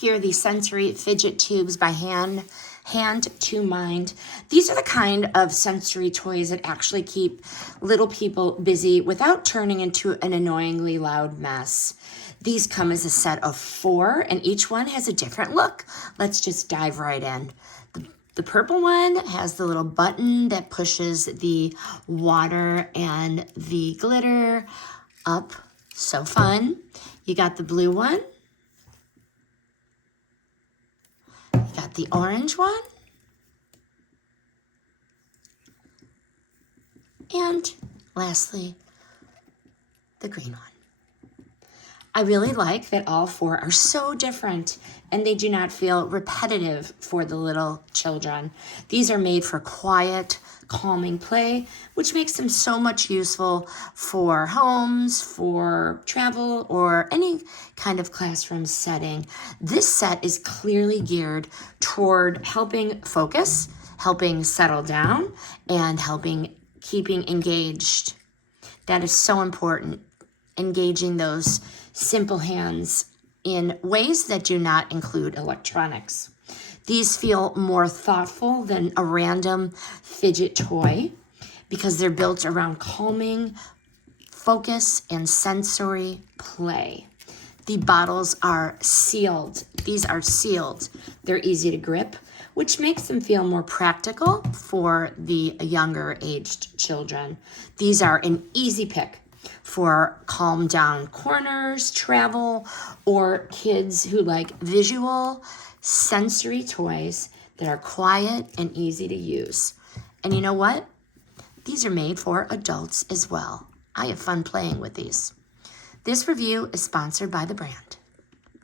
here the sensory fidget tubes by hand2mind. These are the kind of sensory toys that actually keep little people busy without turning into an annoyingly loud mess. These come as a set of 4, and each one has a different look. Let's just dive right in. The purple one has the little button that pushes the water and the glitter up. So fun. You got the blue one. You got the orange one. And lastly, the green one. I really like that all 4 are so different and they do not feel repetitive for the little children. These are made for quiet, calming play, which makes them so much useful for homes, for travel, or any kind of classroom setting. This set is clearly geared toward helping focus, helping settle down, and helping keeping engaged. That is so important, engaging those simple hands in ways that do not include electronics. These feel more thoughtful than a random fidget toy because they're built around calming, focus, and sensory play. The bottles are sealed. These are sealed. They're easy to grip, which makes them feel more practical for the younger aged children. These are an easy pick for calm down corners, travel, or kids who like visual, sensory toys that are quiet and easy to use. And you know what? These are made for adults as well. I have fun playing with these. This review is sponsored by the brand.